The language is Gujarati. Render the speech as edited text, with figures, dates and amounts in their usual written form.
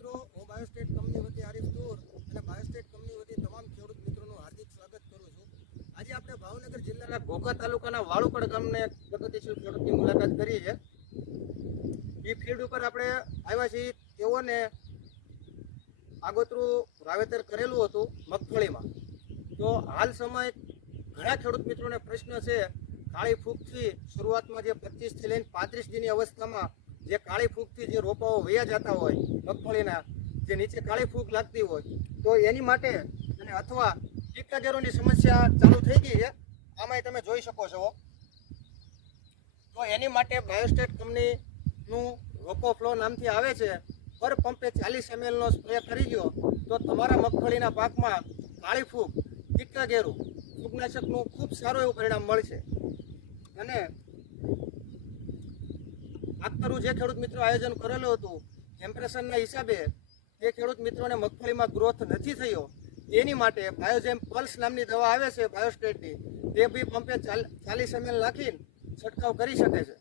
મિત્રો, હું બાયોસ્ટેટ કંપની વતી આરીફ તૂર અને બાયોસ્ટેટ કંપની વતી તમામ ખેડૂત મિત્રોનું હાર્દિક સ્વાગત કરું છું. આજે આપણે ભાવનગર જિલ્લાના ઘોઘા તાલુકાના વાળુકડ ગામને પ્રગતિશીલ ખેડૂતની મુલાકાત કરી છે. એ ફિલ્ડ ઉપર આપણે આવ્યા છીએ. તેઓને આગોતરું વાવેતર કરેલું હતું મગફળીમાં. તો હાલ સમય ઘણા ખેડૂત મિત્રોને પ્રશ્ન છે, કાળી ફૂગથી શરૂઆતમાં જે 25 થી લઈને 35 દિનની અવસ્થામાં જે કાળી ફૂગથી જે રોપાઓ વયા જતા હોય મગફળીના, જે નીચે કાળી ફૂગ લાગતી હોય, તો એની માટે અને અથવા ટીકાજેરોની સમસ્યા ચાલુ થઈ ગઈ છે. આમાં તમે જોઈ શકો છો. તો એની માટે બાયોસ્ટેટ કંપનીનું રોકો ફ્લો નામથી આવે છે. પર પંપે 40 ml નો સ્પ્રે કરી દો તો તમારા મગફળીના પાકમાં કાળી ફૂગ, ટીકાજેરું, ફૂગનાશકનું ખૂબ સારું એવું પરિણામ મળશે. અને આખતરું જે ખેડૂત મિત્રો આયોજન કરેલું હતું ટેમ્પરેચરના હિસાબે જે ખેડૂત મિત્રોને મગફળીમાં ગ્રોથ નથી થયો, એની માટે બાયોજેમ પલ્સ નામની દવા આવે છે બાયોસ્ટેટની, તે બી પંપે 40 ml નાખીને છંટકાવ કરી શકે છે.